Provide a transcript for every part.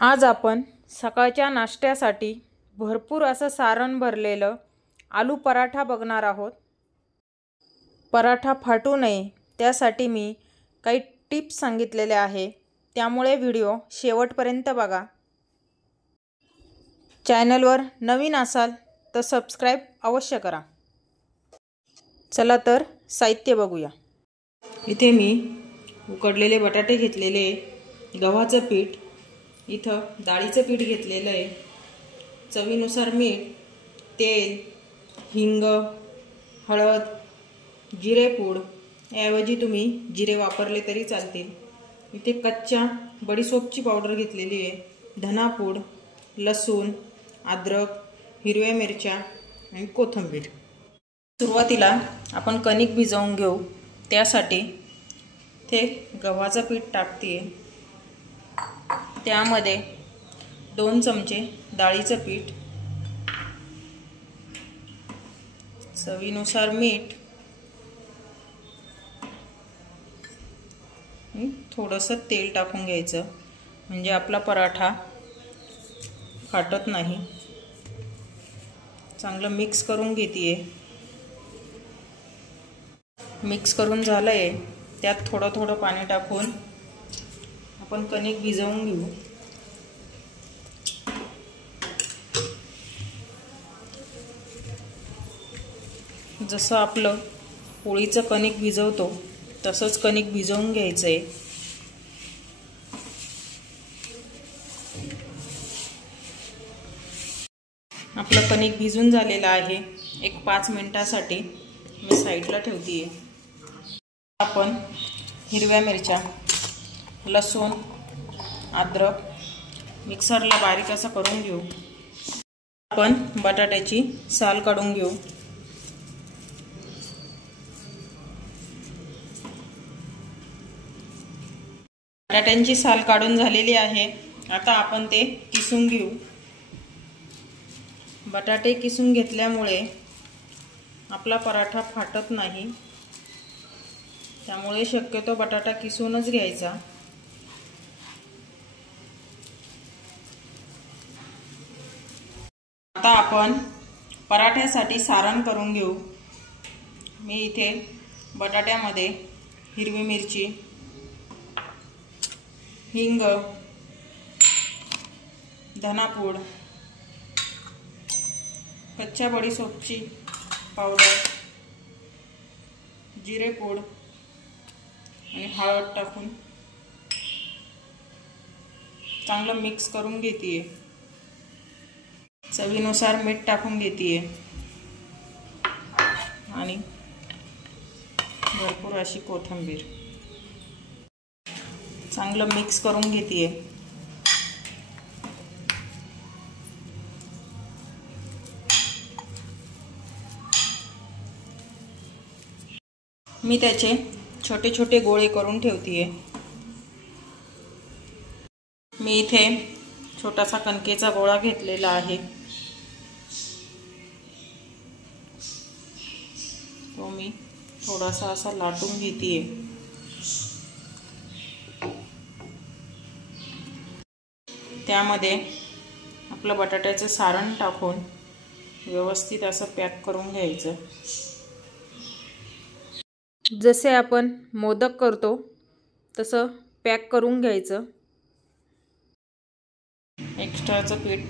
आज आपण सकाळच्या नाश्त्यासाठी भरपूर असं सारण भरलेलं आलू पराठा बघणार आहोत। पराठा फाटू नये त्यासाठी मी काही टिप्स सांगितलेले आहे, त्यामुळे व्हिडिओ शेवटपर्यंत बघा। चॅनलवर नवीन असाल तर सबस्क्राइब अवश्य करा। चला तर साहित्य बघूया। इथे मी उकडलेले बटाटे घेतलेले, गव्हाचं पीठ, इथं डाळीचं पीठ घेतलेलं आहे, चवीनुसार मीठ, तेल, हिंग, हळद, जिरेपूड, ऐवजी तुम्ही जिरे वापरले तरी चालतील। इथे कच्च्या बडीशोपची पावडर घेतलेली आहे, धनापूड, लसूण, अद्रक, हिरव्या मिरच्या आणि कोथिंबीर। सुरुवातीला आपण कणिक भिजवून घेऊ। त्यासाठी ते गव्हाचं पीठ टाकते, त्यामध्ये 2 चमचे डाळीचं पीठ, चवीनुसार मीठ, थोडंसं तेल टाकून घ्यायचं म्हणजे आपला पराठा फाटत नाही। चांगलं मिक्स करून घेते। मिक्स करून झालंय, त्यात थोडं थोडं पाणी टाकून आपण कणिक भिजवून घेऊ। जसं आपलं पोळीचं कणिक भिजवतो तसंच कणिक भिजवून घ्यायचंय। आपलं कणिक भिजून झालेलं आहे। एक 5 मिनिटासाठी मी साईडला ठेवते। आपण हिरव्या मिरच्या, लसूण, अद्रक मिक्सरला बारीक असं करून घेऊ। आपण बटाट्याची साल काढून घेऊ। बटाट्यांची साल काढून झालेली आहे, आता आपण ते किसून घेऊ। बटाटे किसून घेतल्यामुळे आपला पराठा फाटत नाही, त्यामुळे शक्यतो बटाटा किसूनच घ्यायचा। आता आपण पराठ्यासाठी सारण करून घेऊ। मी इथे बटाट्यामध्ये हिरवी मिरची, हिंग, धनापूड, कच्च्या बडीशोपची पावडर, जिरेपूड आणि हळद टाकून चांगलं मिक्स करून घेते। चवीनुसार मीठ टाकून घेते आणि भरपूर अशी कोथिंबीर। चांगलं मिक्स करून घेते। मी त्याचे छोटे छोटे गोळे करून ठेवते। मी इथे छोटासा कणकेचा गोळा घेतलेला आहे, तो मी थोडासा असा लाटून घेते। त्यामध्ये आपलं बटाट्याचं सारण टाकून व्यवस्थित असं पॅक करून घ्यायचं। जसे आपण मोदक करतो तसं पॅक करून घ्यायचं। एक्स्ट्राचं पीठ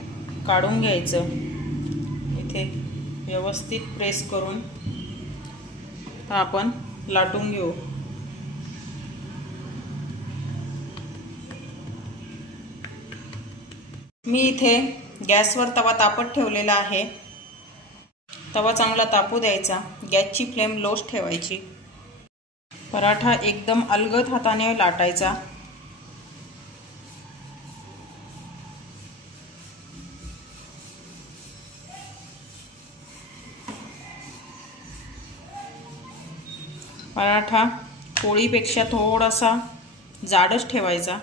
काढून घ्यायचं। इथे व्यवस्थित प्रेस करून आपण लाटून घेऊ। मी इथे गॅसवर तवा तापत ठेवलेला आहे। तवा चांगला तापू द्यायचा, गॅसची फ्लेम लोच ठेवायची। पराठा एकदम अलगद हाताने लाटायचा। पराठा पोळीपेक्षा थोडासा जाडच ठेवायचा।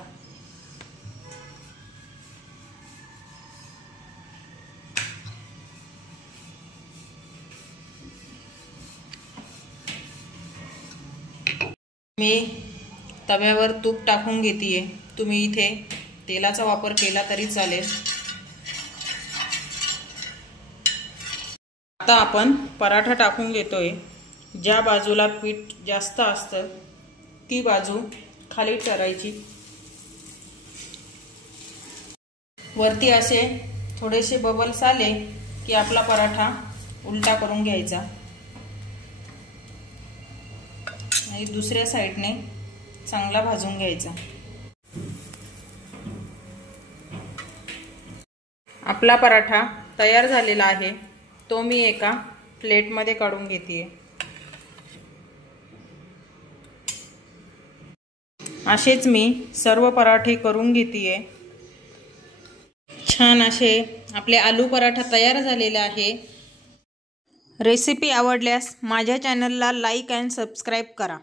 मी तव्यावर तूप टाकून घेते। तुम्ही इथे तेलाचा वापर केला तरी चालेल। आता आपण पराठा टाकून घेतोय। ज्या बाजूला पीठ जास्त असतं ती बाजू खाली करायची। वरती असे थोडेसे बबल्स आले की आपला पराठा उलटा करून घ्यायचा आणि दुसऱ्या साइडने चांगला भाजून घ्यायचा। आपला पराठा तयार झालेला आहे। तो मी एका प्लेटमध्ये काढून घेते। असेच मी सर्व पराठे करून घेते। छान असे आपले आलू पराठा तयार झालेला आहे। रेसिपी आवडल्यास माझ्या चॅनलला लाईक अँड सबस्क्राईब करा।